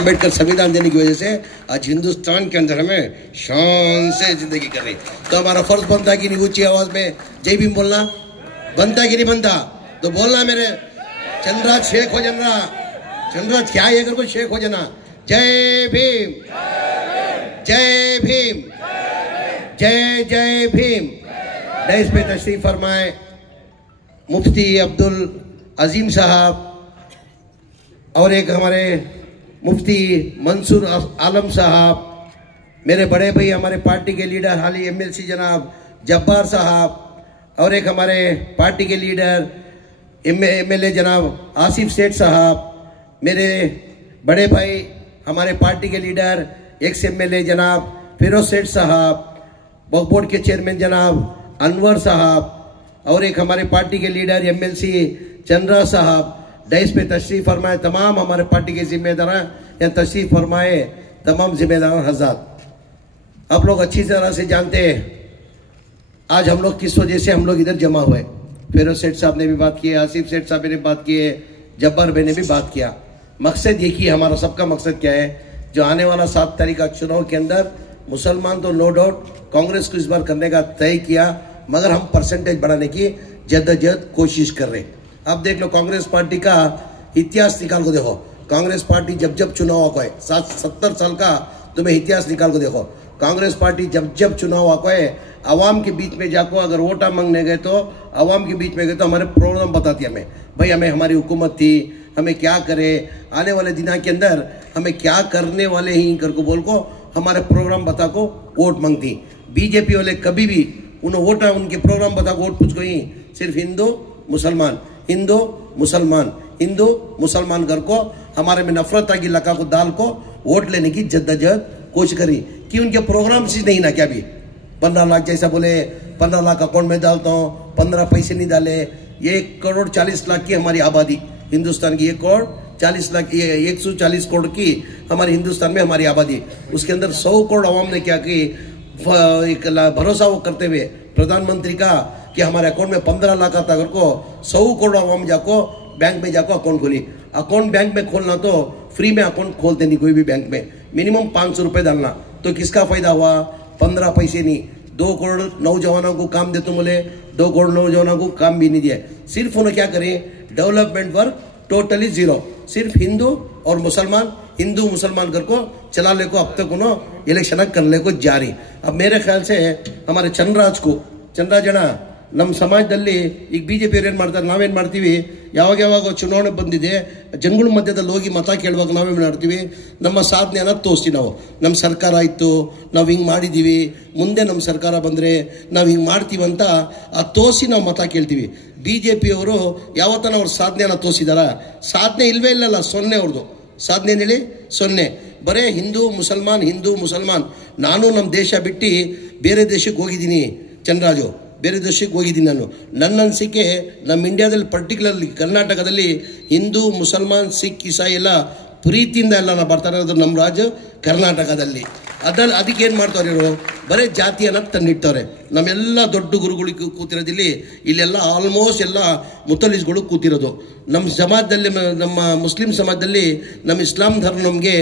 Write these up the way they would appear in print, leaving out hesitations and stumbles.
अम्बेडकर संविधान देने की वजह से आज हिंदुस्तान के अंदर हमें शान से जिंदगी कर रही। तो हमारा फर्ज बनता कि नहीं ऊंची आवाज में जय भीम बोलना, बनता कि नहीं बनता? तो बोलना मेरे चंद्रराज शेख हो जाना, चंद्रराज क्या है को शेख हो जाना। जय भीम, जय भीम, जय जय भीम। इस पे तशरीफ फरमाए मुफ्ती अब्दुल अजीम साहब और एक हमारे मुफ्ती मंसूर आलम साहब, मेरे बड़े भाई हमारे पार्टी के लीडर हाली एमएलसी जनाब जब्बार साहब, और एक हमारे पार्टी के लीडर एमएलए जनाब आसिफ सेठ साहब, मेरे बड़े भाई हमारे पार्टी के लीडर एक्स एमएलए जनाब फिरोज सेठ साहब, वक्फ बोर्ड के चेयरमैन जनाब अनवर साहब, और एक हमारे पार्टी के लीडर एमएलसी चंद्रा साहब। डाइस पे तशरीफ फरमाए तमाम हमारे पार्टी के जिम्मेदार या तशरीफ फरमाए तमाम जिम्मेदार हज़रात। आप लोग अच्छी तरह से जानते हैं आज हम लोग किस वजह से हम लोग इधर जमा हुए। फिरोज सेठ साहब ने भी बात की, आसिफ सेठ साहब ने बात की है, जब्बार भाई ने भी बात किया। मकसद ये कि हमारा सबका मकसद क्या है, जो आने वाला 7 तारीख का चुनाव के अंदर मुसलमान तो नो डाउट कांग्रेस को इस बार करने का तय किया, मगर हम परसेंटेज बढ़ाने की जद्दोजहद कोशिश कर रहे हैं। अब देख लो कांग्रेस पार्टी का इतिहास निकाल को देखो। कांग्रेस पार्टी जब जब चुनाव आको है 70 साल का तुम्हें इतिहास निकाल को देखो। कांग्रेस पार्टी जब जब चुनाव आको है अवाम के बीच में जाको अगर वोटा मांगने गए तो अवाम के बीच में गए तो हमारे प्रोग्राम बताती हमें भाई हमें हमारी हुकूमत थी, हमें क्या करे आने वाले दिनों के अंदर, हमें क्या करने वाले ही कर को बोल को हमारे प्रोग्राम बता को वोट मांगती। बीजेपी वाले कभी भी उन वोटा उनके प्रोग्राम बता को वोट पूछ को ही सिर्फ हिंदू मुसलमान हिंदू मुसलमान हिंदू मुसलमान घर को हमारे में नफरत की लका को दाल को वोट लेने की जद्दोजहद कोशिश करी कि उनके प्रोग्राम से नहीं ना क्या भी 15 लाख जैसा बोले 15 लाख अकाउंट में डालता हूँ, 15 पैसे नहीं डाले। ये 1 करोड़ 40 लाख की हमारी आबादी हिंदुस्तान की, 1 करोड़ 40 लाख 140 करोड़ की हमारी हिंदुस्तान में हमारी आबादी, उसके अंदर 100 करोड़ अवाम ने क्या कि एक भरोसा वो करते हुए प्रधानमंत्री का कि हमारे अकाउंट में 15 लाख आता अगर को 100 करोड़ अवाम जाको बैंक में जाको अकाउंट खोली। अकाउंट बैंक में खोलना तो फ्री में अकाउंट खोलते नहीं कोई भी बैंक में, मिनिमम 500 रुपये डालना। तो किसका फायदा हुआ? 15 पैसे नहीं, 2 करोड़ नौजवानों को काम दे तो बोले 2 करोड़ नौजवानों को काम भी नहीं दिया। सिर्फ उन्हें क्या करें डेवलपमेंट वर्क टोटली जीरो, सिर्फ हिंदू और मुसलमान हिंदू मुसलमान कर को चला ले को अब तक उन्होंने इलेक्शन कर ले को जारी। अब मेरे ख्याल से हमारे चंद्रराज जನ ನಮ್ಮ ಸಮಾಜದಲ್ಲಿ ಈಗ ಬಿಜೆಪಿ ಏನು ಮಾಡ್ತಾರೆ, ನಾವೇನು ಮಾಡ್ತೀವಿ, ಯಾವಾಗ ಚುನಾವಣೆ ಬಂದಿದೆ ಜನಗಳ ಮಧ್ಯದಲ್ಲಿ ಹೋಗಿ ಮತ ಕೇಳುವಾಗ ನಾವೇನು ಮಾಡ್ತೀವಿ, ನಮ್ಮ ಸಾಧನೆಯನ್ನು ತೋರಿಸ್ತೀವಿ. ನಮ್ಮ ಸರ್ಕಾರ ಆಯಿತು, ನಾವು ಹಿಂಗೆ ಮಾಡಿದ್ದೀವಿ, ಮುಂದೆ ನಮ್ಮ ಸರ್ಕಾರ ಬಂದರೆ ನಾವು ಹಿಂಗೆ ಮಾಡ್ತೀವಿ ಅಂತ ಆ ತೋರಿಸಿ ನಾವು ಮತ ಕೇಳ್ತೀವಿ. ಬಿಜೆಪಿಯವರು ಯಾವತ್ತನ ಅವ್ರ ಸಾಧನೆಯನ್ನು ತೋರಿಸಿದಾರ? ಸಾಧನೆ ಇಲ್ಲವೇ ಇಲ್ಲಲ್ಲ, ಸೊನ್ನೆ ಅವ್ರದ್ದು ಸಾಧನೆ ಹೇಳಿ ಸೊನ್ನೆ. ಬರೇ ಹಿಂದೂ ಮುಸಲ್ಮಾನ್. ನಾನು ನಮ್ಮ ದೇಶ ಬಿಟ್ಟು ಬೇರೆ ದೇಶಕ್ಕೆ ಹೋಗಿದ್ದೀನಿ ಚಂದ್ರರಾಜು, ಬೇರೆ ದೇಶಕ್ಕೆ ಹೋಗಿದ್ದೀನಿ ನಾನು. ನನ್ನ ಅನಿಸಿಕೆ ನಮ್ಮ ಇಂಡಿಯಾದಲ್ಲಿ ಪರ್ಟಿಕ್ಯುಲರ್ಲಿ ಕರ್ನಾಟಕದಲ್ಲಿ ಹಿಂದೂ ಮುಸಲ್ಮಾನ್ ಸಿಖ್ ಇಸಾಯಿ ಎಲ್ಲ ಪ್ರೀತಿಯಿಂದ ಎಲ್ಲ ನಾವು ಬರ್ತಾರೆ ಅದು ನಮ್ಮ ರಾಜ್ಯ ಕರ್ನಾಟಕದಲ್ಲಿ. ಅದಕ್ಕೆ ಏನು ಮಾಡ್ತಾರೆ ಇವರು ಬರೀ ಜಾತಿಯನ್ನು ತಂದಿಡ್ತಾರೆ. ನಮ್ಮೆಲ್ಲ ದೊಡ್ಡ ಗುರುಗಳಿಗೆ ಕೂತಿರೋದಿಲ್ಲಿ ಇಲ್ಲೆಲ್ಲ ಆಲ್ಮೋಸ್ಟ್ ಎಲ್ಲ ಮುತಲಿಸ್ಗಳು ಕೂತಿರೋದು. ನಮ್ಮ ಸಮಾಜದಲ್ಲಿ ನಮ್ಮ ಮುಸ್ಲಿಂ ಸಮಾಜದಲ್ಲಿ ನಮ್ಮ ಇಸ್ಲಾಂ ಧರ್ಮ ನಮಗೆ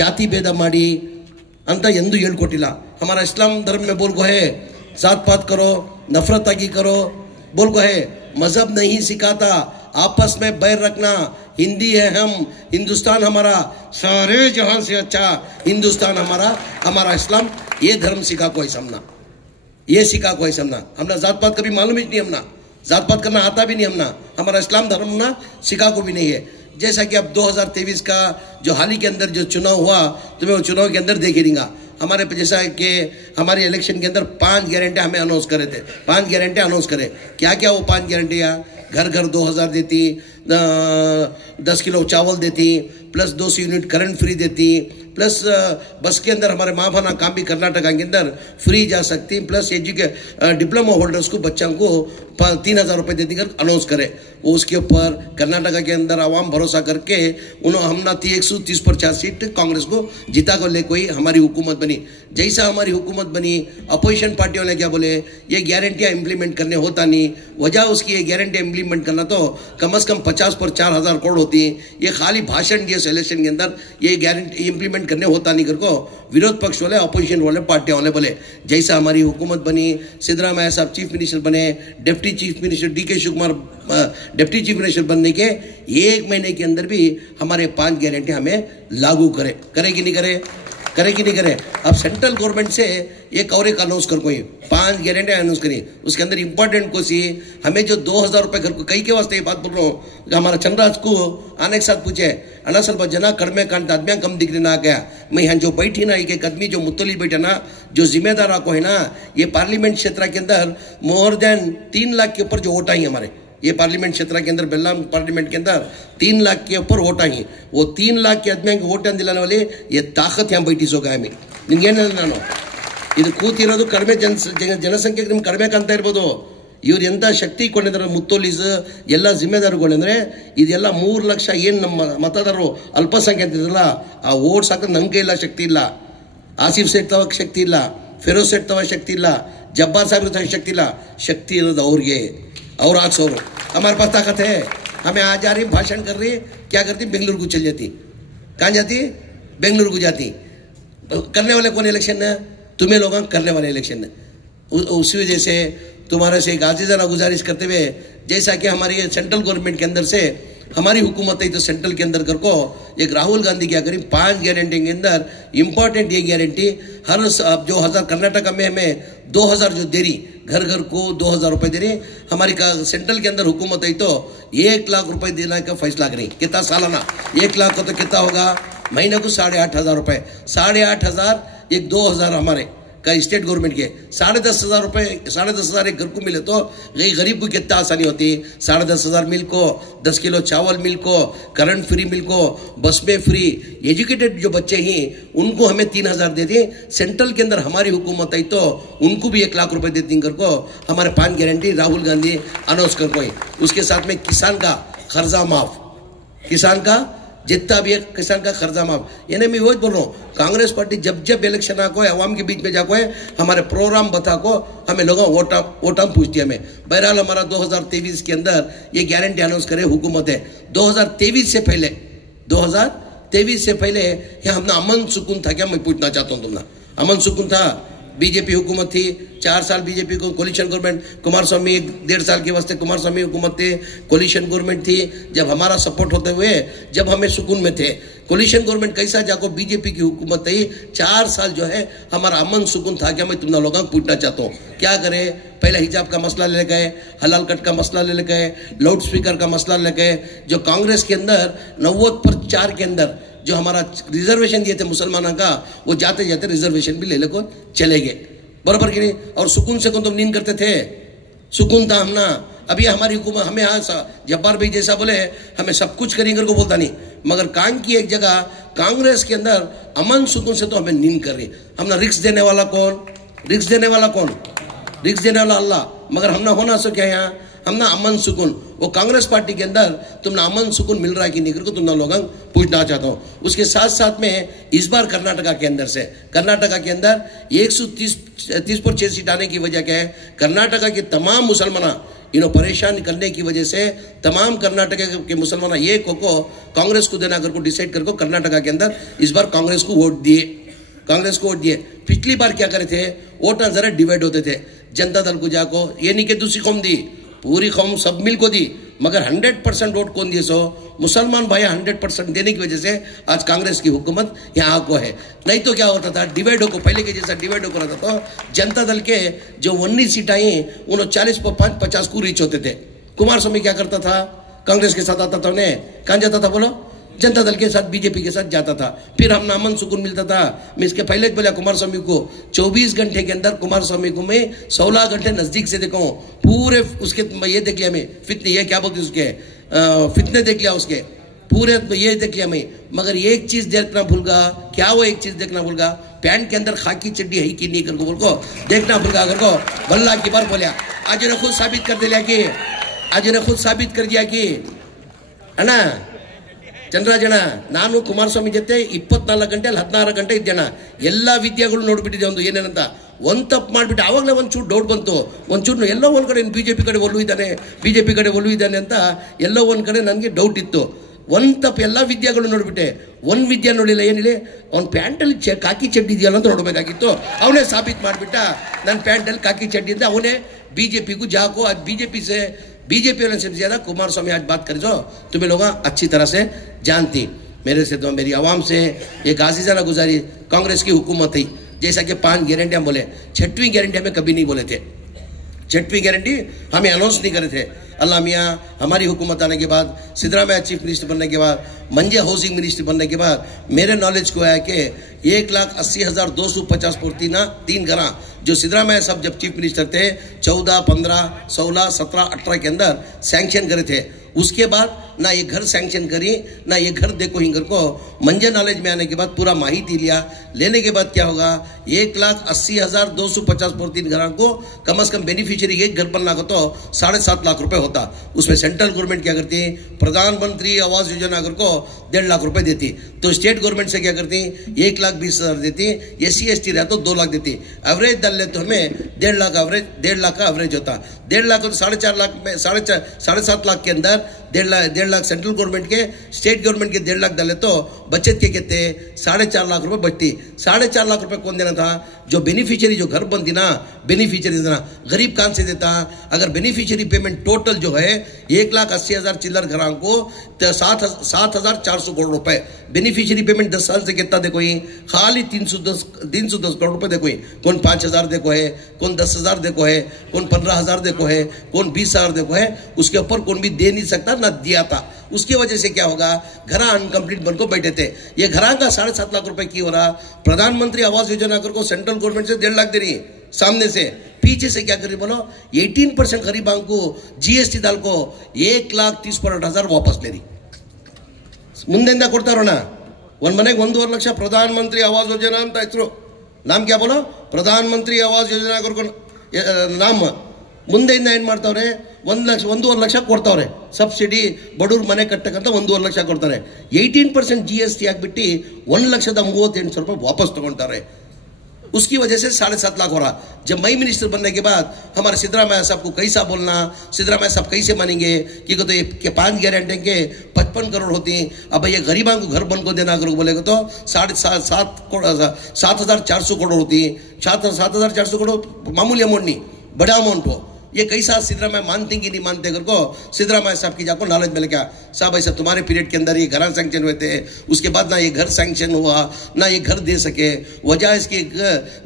ಜಾತಿ ಭೇದ ಮಾಡಿ ಅಂತ ಎಂದೂ ಹೇಳ್ಕೊಟ್ಟಿಲ್ಲ. ಹಮಾರ ಇಸ್ಲಾಂ ಧರ್ಮ में बोल को है जात पात करो, नफरत आगी करो, बोल को है मजहब नहीं सिखाता, आपस में बैर रखना, हिंदी है हम, हिंदुस्तान हमारा सारे जहां से अच्छा हिंदुस्तान हमारा इस्लाम, ये धर्म सिखा को है समना, ये सिखा को है समना. हमने जात पात कभी मालूम ही नहीं, हमना जात पात करना आता भी नहीं, हमना हमारा इस्लाम धर्म ना सिखा को भी नहीं है. जैसा कि अब 2023 का जो हाल ही के अंदर जो चुनाव हुआ तुम्हें वो चुनाव के अंदर देख ही देगा. हमारे जैसा कि हमारे इलेक्शन के अंदर 5 गारंटियां हमें अनाउंस करे थे, 5 गारंटियां अनाउंस करे. क्या क्या वो 5 गारंटियां? घर 2000 देती, 10 किलो चावल देती, प्लस 200 यूनिट करंट फ्री देती, प्लस बस के अंदर हमारे माँ बहना काम भी कर्नाटक के अंदर फ्री जा सकती, प्लस डिप्लोमा होल्डर्स को बच्चों को 3000 रुपये देती कर अनाउंस करे. वो उसके ऊपर कर्नाटक के अंदर आवाम भरोसा करके उन्होंने हमना 130-50 सीट कांग्रेस को जिता को ले कोई हमारी हुकूमत बनी. जैसा हमारी हुकूमत बनी अपोजिशन पार्टियों ने क्या बोले ये गारंटियाँ इम्प्लीमेंट करने होता नहीं. वजह उसकी ये गारंटियाँ इम्प्लीमेंट करना तो कम से कम 50 पर 4,000 करोड़ होती है। ये खाली भाषण दिए इलेक्शन के अंदर, ये गारंटी इम्प्लीमेंट करने होता नहीं करको विरोध पक्ष वाले, अपोजिशन वाले, पार्टियां वाले बोले। जैसा हमारी हुकूमत बनी, सिद्धरामैया साहब चीफ मिनिस्टर बने, deputy chief minister DK Shiv Kumar deputy chief minister बनने के 1 महीने के अंदर भी हमारे 5 गारंटी हमें लागू करे कि नहीं करे, करे कि नहीं करे। अब सेंट्रल गवर्नमेंट से एक और एक अनाउंस कर कोई 5 गारंटी अनाउंस करी, उसके अंदर इंपॉर्टेंट को सी हमें जो 2,000 रुपए घर को कई के वास्ते ये बात बोल रहा हूँ। हमारा चंद्रराज को आने के साथ पूछे अना ಸ್ವಲ್ಪ ಜನ ಕಡಿಮೆ ಕಾಣ್ತಾ आदमी कम दिख ना गया। मैं यहाँ जो बैठी ना एक आदमी जो मुतली बैठा ना, जो जिम्मेदार आपको है ना, ये पार्लियामेंट क्षेत्र के अंदर मोर देन 3 लाख के ऊपर जो वोट आई हमारे ये पार्लियामेंट क्षेत्र के अंदर, बेल्लाम पार्लियामेंट के अंदर 3 लाख के ऊपर वोट आई। वो 3 लाख के आदमी को वोट दिलाने वाले ये ताकत यहाँ बैठी सोगा हमें ನಿಮಗೇನು ನಾನು ಇದು ಕೂತಿರೋದು ಕಡಿಮೆ ಜನಸಂಖ್ಯೆ ನಿಮ್ಗೆ ಕಡಿಮೆ ಕಾಣ್ತಾ ಇರ್ಬೋದು, ಇವ್ರು ಎಂಥ ಶಕ್ತಿ ಕೊಂಡಿದ್ದಾರೆ ಮುತ್ತೋಲೀಸ್ ಎಲ್ಲ ಜಿಮ್ಮೆದಾರುಗಳಂದ್ರೆ ಇದೆಲ್ಲ 3 ಲಕ್ಷ ಏನು ನಮ್ಮ ಮತದಾರರು ಅಲ್ಪಸಂಖ್ಯಾತ ಇದ್ರಲ್ಲ ಆ ಓಟ್ ಸಾಕ ನಂಗೆ ಇಲ್ಲ, ಶಕ್ತಿ ಇಲ್ಲ, ಆಸಿಫ್ ಸೇಠ್ ತವಕ್ಕೆ ಶಕ್ತಿ ಇಲ್ಲ, ಫಿರೋಜ್ ಸೇಠ್ ತವ ಶಕ್ತಿ ಇಲ್ಲ, ಜಬ್ಬಾರ್ ಸಾಹೇಬ್ ತವ ಶಕ್ತಿ ಇಲ್ಲ, ಶಕ್ತಿ ಇರೋದು ಅವ್ರಿಗೆ, ಅವ್ರು ಹಾಕ್ಸೋರು। हमारे पास ताकत है, हमें आ जा रही भाषण कर रही, क्या करती बेंगलुरु को चल जाती, कहाँ जाती बेंगलुरु को जाती। करने वाले कौन इलेक्शन है, तुम्हें लोग करने वाले इलेक्शन है। उसी वजह से तुम्हारे से एक आजीजाना गुजारिश करते हुए, जैसा कि हमारी सेंट्रल गवर्नमेंट के अंदर से हमारी हुकूमत है तो सेंट्रल के अंदर कर को एक राहुल गांधी क्या करें 5 गारंटी के अंदर इंपॉर्टेंट ये गारंटी हर जो 1000 कर्नाटक में हमें 2000 जो दे रही घर घर को 2000 रुपए दे रही, हमारी सेंट्रल के अंदर हुकूमत है तो 1 लाख रुपए देने का फैसला करें। कितना सालाना 1 लाख को तो कितना होगा, महीने को 8,500 रुपए, 8,500 एक 2,000 हमारे का स्टेट गवर्नमेंट के 10,500 रुपए, 10,500 एक घर को मिले तो गरीब को कितना आसानी होती। 10,500 मिल को 10 किलो चावल मिल को, करंट फ्री मिल को, बस में फ्री, एजुकेटेड जो बच्चे ही उनको हमें 3,000 देते। सेंट्रल के अंदर हमारी हुकूमत है तो उनको भी 1 लाख रुपए देती कर को हमारे 5 गारंटी राहुल गांधी अनाउंस कर कोई। उसके साथ में किसान का खर्चा माफ, किसान का जितना भी एक किसान का खर्चा माफ। यानी मैं वही बोल रहा हूँ, कांग्रेस पार्टी जब जब इलेक्शन आ को अवाम के बीच में जाको है हमारे प्रोग्राम बता को हमें लोगों वोटा पूछती है हमें। बहरहाल हमारा 2023 के अंदर ये गारंटी अनाउंस करे हुकूमत है। 2023 से पहले यहाँ हमने अमन सुकून था क्या, मैं पूछना चाहता हूँ तुमने अमन सुकून था। बीजेपी हुकूमत थी 4 साल, बीजेपी को कोलिशन गवर्नमेंट, कुमारस्वामी 1.5 साल के वास्ते कुमारस्वामी हुकूमत थी, कोलिशन गवर्नमेंट थी। जब हमारा सपोर्ट होते हुए जब हमें सुकून में थे, कोलिशन गवर्नमेंट कैसा जाको बीजेपी की हुकूमत थी 4 साल जो है हमारा अमन सुकून था क्या, मैं तुम लोगों को पूछना चाहता हूँ क्या करे। पहले हिजाब का मसला ले गए, हलाल कट का मसला ले गए, लाउड स्पीकर का मसला ले गए, जो कांग्रेस के अंदर 90/4 के अंदर जो हमारा रिजर्वेशन दिए थे मुसलमानों का, वो जाते जाते रिजर्वेशन भी ले को चले गए, बराबर कि नहीं। और सुकून से कौन तुम नींद करते थे, सुकून था हम ना। अभी हमारी हुकूमत हमें जब्बार भाई जैसा बोले हमें सब कुछ करेंगे को बोलता नहीं, मगर कान की एक जगह कांग्रेस के अंदर अमन सुकून से तो हमें नींद कर रही। हमने रिक्स देने वाला कौन, रिक्स देने वाला अल्लाह, मगर हमने होना सो क्या यहाँ हमने अमन सुकून। वो कांग्रेस पार्टी के अंदर तुमने अमन सुकून मिल रहा है कि नहीं को तुमने लोगों पूछना चाहता हूँ। उसके साथ साथ में इस बार कर्नाटका के अंदर 130 पर 6 सीट आने की वजह क्या है, कर्नाटका के तमाम मुसलमान परेशान करने की वजह से तमाम कर्नाटका के मुसलमान ये को कांग्रेस को देना को डिसाइड करके कर्नाटका के अंदर इस बार कांग्रेस को वोट दिए। पिछली बार क्या करे थे, वोट जरा डिवाइड होते थे, जनता दल को जाको ये नहीं कि दूसरी कौम दी, पूरी कौम सब मिल को दी, मगर 100% वोट कौन दिए, सो मुसलमान भाई 100% देने की वजह से आज कांग्रेस की हुकूमत यहाँ को है। नहीं तो क्या होता था, डिवाइड को पहले के जैसा डिवाइड हो रहा था तो जनता दल के जो 19 सीट आई उन्होंने 40/5 को रीच होते थे। कुमारस्वामी क्या करता था, कांग्रेस के साथ आता था, उन्हें कहाँ जाता था बोलो, जनता दल के साथ बीजेपी के साथ जाता था, फिर हम अमन सुकून मिलता था। मैं इसके पहले बोला कुमारस्वामी को 24 घंटे के अंदर कुमारस्वामी को मैं 16 घंटे नजदीक से देखा हूँ, पूरे उसके ये देख लिया मैं फितने, ये क्या बोलते उसके फितने देख लिया उसके पूरे, ये देख लिया मैं, मगर एक चीज देखना भूल गया। क्या वो एक चीज देखना भूल गया, पैंट के अंदर खाकी चड्डी है कि नहीं करको बोल को देखना भूल गया। करको भल्ला की बार बोलिया, आज ने खुद साबित कर दिया कि है ना ಚಂದ್ರರಾಜಣ್ಣ, ನಾನು ಕುಮಾರಸ್ವಾಮಿ ಜೊತೆ 24 ಗಂಟೆ 16 ಗಂಟೆ ಇದ್ದೇಣ. ಎಲ್ಲ ವಿದ್ಯೆಗಳು ನೋಡ್ಬಿಟ್ಟಿದೆ ಒಂದು ಏನೇನಂತ. ಒಂದು ತಪ್ಪು ಮಾಡಿಬಿಟ್ಟು ಆವಾಗಲೇ ಒಂಚೂರು ಡೌಟ್ ಬಂತು. ಒಂಚೂರು ಎಲ್ಲೋ ಒಂದು ಕಡೆ BJP ಕಡೆ ಒಲವು ಇದ್ದಾನೆ ಅಂತ ಎಲ್ಲೋ ಒಂದು ಕಡೆ ನನಗೆ ಡೌಟ್ ಇತ್ತು. ಒಂದು ತಪ್ಪು ಎಲ್ಲ ವಿದ್ಯೆಗಳು ನೋಡಿಬಿಟ್ಟೆ, ಒಂದು ವಿದ್ಯೆ ನೋಡಿಲ್ಲ. ಏನಿಲ್ಲ, ಅವ್ನ ಪ್ಯಾಂಟಲ್ಲಿ ಕಾಕಿ ಚಡ್ಡಿ ಇದೆಯಲ್ಲ ಅಂತ ನೋಡಬೇಕಾಗಿತ್ತು. ಅವನೇ ಸಾಬೀತು ಮಾಡಿಬಿಟ್ಟ, ನನ್ನ ಪ್ಯಾಂಟಲ್ಲಿ ಕಾಕಿ ಚಡ್ಡಿ ಅಂತ. ಅವನೇ BJP को जाको आज बीजेपी वाले से ज़्यादा कुमार स्वामी आज बात कर जो तुम्हें लोग अच्छी तरह से जानती. मेरे से तो मेरी आवाम से एक आजीज़ाना गुजारी, कांग्रेस की हुकूमत थी, जैसा कि 5 गारंटियाँ बोले, 6वीं गारंटी हमें कभी नहीं बोले थे. 6वीं गारंटी हमें अनाउंस नहीं करे थे. अल्लाह मियाँ हमारी हुकूमत आने के बाद, सिद्धरामैया चीफ मिनिस्टर बनने के बाद, मंजे हाउसिंग मिनिस्टर बनने के बाद मेरे नॉलेज को आया कि 1,80,250 पूर्ति ना 3 घरा जो सिद्धरामैया साहब जब चीफ मिनिस्टर थे 14, 15, 16, 17, 18 के अंदर सैंक्शन करे थे. उसके बाद ना ये घर सैंक्शन करी, ना ये घर देखो हिंगर को. मंजे नॉलेज में आने के बाद पूरा माहिती लिया. लेने के बाद क्या होगा, 1,80,250 पूर्ति घरों को कम से कम बेनिफिशियरी एक घर बनना को तो 7.5 लाख रुपए होता. उसमें सेंट्रल गवर्नमेंट क्या करती, प्रधानमंत्री आवास योजना अगर को 1.5 लाख रुपए देती, तो स्टेट गवर्नमेंट से क्या करती 1,20,000 देती. SC ST रहा तो 2 लाख देती. एवरेज डाल ले तो हमें 1.5 लाख एवरेज, 1.5 लाख का एवरेज होता. 1.5 लाख तो 4.5 लाख में 7.5 लाख के अंदर 1.5 लाख सेंट्रल गवर्नमेंट के, स्टेट गवर्नमेंट के 1.5 लाख डाले तो बचत के कहते 4.5 लाख रुपए बचती. 4.5 लाख रुपए कौन देना था, जो बेनिफिशियरी जो घर बनती ना, बेनिफिशियरी देना. गरीब कहां से देता, अगर बेनिफिशियरी पेमेंट टोटल जो है 1,80,000 चिल्लर घरों को 7,400 करोड़ रुपए बेनिफिशियरी पेमेंट 10 साल से कितना देखो ही, खाली 310 करोड़ रुपए देखो ही. कौन 5,000 देखो है, कौन 10,000 देखो है, कौन 15,000 देखो है, कौन 20,000 देखो है. उसके ऊपर कौन भी दे नहीं सकता ना दिया था. उसकी वजह से क्या होगा, घरा अनकंप्लीट बनकर बैठे थे. ये घरा का 7.5 लाख रुपए की हो रहा. प्रधानमंत्री आवास योजना को सेंट्रल गवर्नमेंट से 1.5 लाख दे रही सामने से, पीछे से क्या करी बोलो 18% गरीबां को GST डाल को 1,30,000 वापस ले रही. ಮುಂದೆಂದ ಕೊಡ್ತಾರೋಣ, ಒಂದು ಮನೆಗೆ 1.5 ಲಕ್ಷ ಪ್ರಧಾನಮಂತ್ರಿ ಆವಾಸ್ ಯೋಜನಾ ಅಂತ ಹೆಸರು. ನಾಮ್ ಕ್ಯಾ ಬೋಲೋ, ಪ್ರಧಾನಮಂತ್ರಿ ಆವಾಸ್ ಯೋಜನಾ ನಾಮ. ಮುಂದೆಯಿಂದ ಏನು ಮಾಡ್ತಾವ್ರೆ, 1.5 ಲಕ್ಷ ಕೊಡ್ತಾವ್ರೆ ಸಬ್ಸಿಡಿ. ಬಡವ್ರ ಮನೆ ಕಟ್ಟಕ್ಕಂತ 1.5 ಲಕ್ಷ ಕೊಡ್ತಾರೆ. 18% GST ಹಾಕ್ಬಿಟ್ಟು 1,38,000 रुपये वापस तोड़ತಾರೆ. उसकी वजह से 7.5 लाख हो रहा. जब मैं मिनिस्टर बनने के बाद हमारे सिद्धरामैया साहब को कैसा बोलना, सिद्धरामैया साहब कैसे मानेंगे कि तो ये 5 गारंटी के 55 करोड़ होती. अब ये गरीबां को घर बन को देना अगर बोलेगा तो 7,400 करोड़ होती. 7,400 करोड़ मामूली अमाउंट नहीं, बड़ा अमाउंट हो. ये कैसा सिद्धरामैया मानते कि नहीं मानते कर को सिद्धरामैया साहब की जाको नॉलेज मिल गया. साहब ऐसा तुम्हारे पीरियड के अंदर ये घर सैंक्शन हुए थे, उसके बाद ना ये घर सैंक्शन हुआ, ना ये घर दे सके. वजह इसके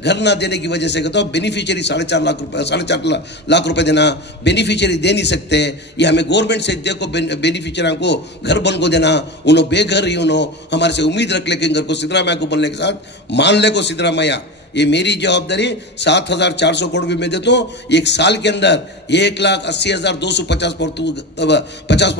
घर ना देने की वजह से तो बेनिफिशियरी 4.5 लाख रुपए देना, बेनिफिशियरी दे नहीं सकते. ये हमें गवर्नमेंट से देखो बेनिफिशियरी को घर बन को देना. उन्होंने बेघर ही उन्होंने हमारे से उम्मीद रख ले कि घर को सिद्धरामैया को बोलने के साथ मान ले को सिद्धरामैया ये मेरी जवाबदारी 7,400 करोड़ भी मैं देता हूँ. एक साल के अंदर 1,80,250 पर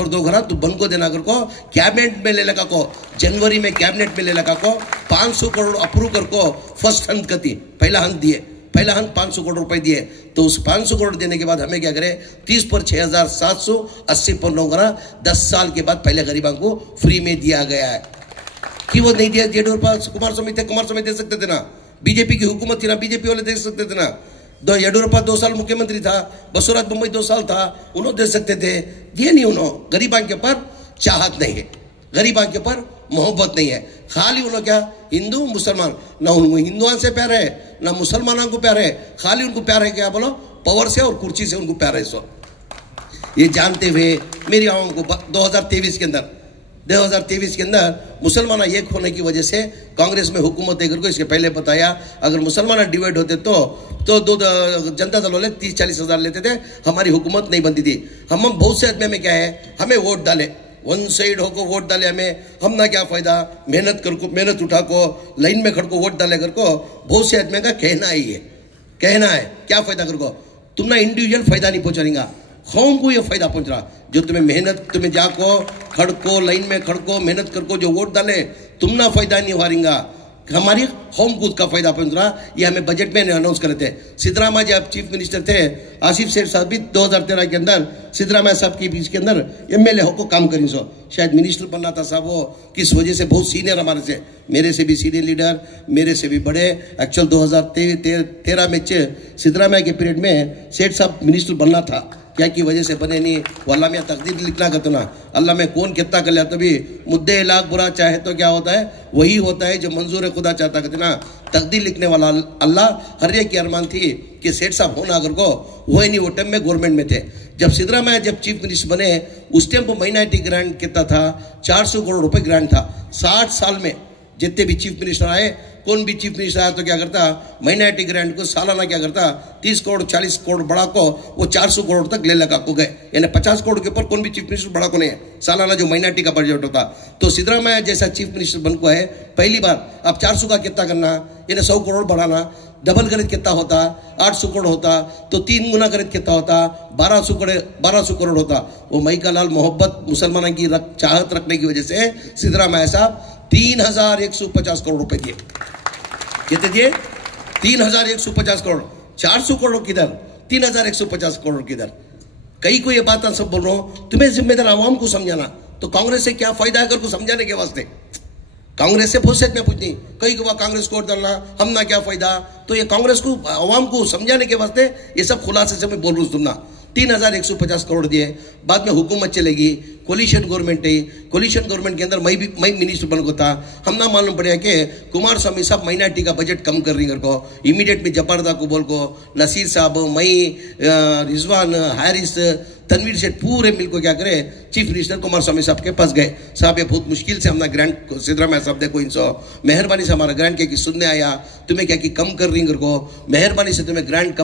2 घरा तो बन को देना अगर को कैबिनेट में ले लगा को, जनवरी में कैबिनेट में ले लगा को 500 करोड़ अप्रूव कर को फर्स्ट हंत कती पहला हंत दिए. पहला हंत 500 करोड़ रुपए दिए. तो उस 500 करोड़ देने के बाद हमें क्या करे, 30 पर 6,780 पर 9 घरा 10 साल के बाद पहले गरीबां को फ्री में दिया गया है. कि वो नहीं दिया येडियुरप्पा कुमारस्वामी दे सकते थे ना, बीजेपी की हुकूमत थी ना, बीजेपी वाले दे सकते थे ना. येडियुरप्पा 2 साल मुख्यमंत्री था, बसवराज बोम्मई 2 साल था, उन्होंने दे सकते थे. ये नहीं, उन्होंने गरीबां के ऊपर चाहत नहीं है, गरीबां के ऊपर मोहब्बत नहीं है. खाली उन्होंने क्या हिंदू मुसलमान, ना उनको हिंदुओं से प्यार है ना मुसलमानों को प्यार है. खाली उनको प्यार है क्या बोलो, पावर से और कुर्सी से उनको प्यार है. सो ये जानते हुए मेरी आवाम को 2023 के अंदर मुसलमान एक होने की वजह से कांग्रेस में हुकूमत देकर को, इसके पहले बताया अगर मुसलमान डिवाइड होते तो दो जनता दल वाले 30-40 हज़ार लेते थे, हमारी हुकूमत नहीं बनती थी. हम बहुत से आदमी में क्या है, हमें वोट डाले, वन साइड होकर वोट डाले हमें, हम ना क्या फायदा, मेहनत उठा को लाइन में खड़ को वोट डाले कर को. बहुत से आदमी का कहना है, ये कहना है क्या फायदा कर को, तुम ना इंडिविजुअल फायदा नहीं पहुंचाएंगा, कौम को ये फायदा पहुंच रहा. जो तुम्हें मेहनत, तुम्हें जाको खड़को लाइन में खड़को मेहनत करको जो वोट डाले, तुम ना फायदा नहीं हारेंगा. हमारी होम कूद का फायदा पहुंच रहा, ये हमें बजट में अनाउंस करे थे। सिद्धरामैया जब चीफ मिनिस्टर थे, आसिफ सेठ साहब भी 2013 के अंदर सिद्धरामैया साहब के बीच के अंदर MLA हो को काम करी सो शायद मिनिस्टर बनना था साहब, वो किस वजह से बहुत सीनियर हमारे से, मेरे से भी सीनियर लीडर, मेरे से भी बड़े। एक्चुअल 2013 में सिद्धरामैया के पीरियड में सेठ साहब मिनिस्टर बनना था, क्या की वजह से बने नहीं, वो अल्लाह में तकदीर लिखना करते ना, अल्लाह में कौन कितना कर लिया, तभी मुद्दे लाख बुरा चाहे तो क्या होता है, वही होता है जो मंजूर खुदा चाहता कहते ना। तकदीर लिखने वाला अल्लाह, हर एक की अरमान थी कि सेठ साहब होना अगर को वो ही नहीं, वो टाइम में गवर्नमेंट में थे। जब सिद्धरामैया जब चीफ मिनिस्टर बने उस टाइम पर माइनॉरिटी ग्रांट कितना था, 400 करोड़ रुपए ग्रांट था। 60 साल में जितने भी चीफ मिनिस्टर आए, कौन भी चीफ मिनिस्टर आया तो क्या करता, माइनॉरिटी ग्रांट को सालाना क्या करता, 30 करोड़ 40 करोड़ बढ़ा को वो 400 करोड़ तक ले लगा को गए, यानी 50 करोड़ के ऊपर कौन भी चीफ मिनिस्टर बढ़ा को नहीं है सालाना जो माइनॉरिटी का बजट होता। तो सिद्धरामैया जैसा चीफ मिनिस्टर बन को है पहली बार, अब 400 का कितना करना, यानी 100 करोड़ बढ़ाना, डबल गरीब कितना होता, 800 करोड़ होता, तो 3 गुना गरीब कितना होता, 1200 करोड़ होता। वो मई का लाल मोहब्बत मुसलमानों की चाहत रखने की वजह से सिद्धरामैया साहब 3150 करोड़ रुपए दिए, कितने दिए, 3150 करोड़। 400 करोड़ किधर, 3150 करोड़ किधर। कई को ये बात सब बोल रहा हूं, तुम्हें जिम्मेदार आवाम को समझाना, तो कांग्रेस से क्या फायदा है अगर को समझाने के वास्ते, कांग्रेस से फुर्सत में पूछनी, कई को कांग्रेस को डालना, हम ना क्या फायदा, तो ये कांग्रेस को आवाम को समझाने के वास्ते ये सब खुलासे से मैं बोल रहा हूँ। सुनना, 3150 करोड़ दिए, बाद में हुकूमत चलेगी, कोलिशन गवर्नमेंट है, कोलिशन गवर्नमेंट के अंदर मैं मिनिस्टर बन को था, हम ना मालूम पड़ा कि कुमार स्वामी साहब माइनॉरिटी का बजट कम कर रही को, इमीडिएट में जपारदा को बोल को, नसीर साहब, मई, रिजवान, हारिस, तनवीर सेठ पूरे मिल को क्या करे, चीफ मिनिस्टर कुमार स्वामी साहब के पास गए, साहब ये बहुत मुश्किल से हमने ग्रांट सिद्धरामैया साहब देखो इनसो मेहरबानी से हमारा ग्रांट क्या कि सुनने आया, तुम्हें क्या कि कम कर रही को, मेहरबानी से तुम्हें ग्रांट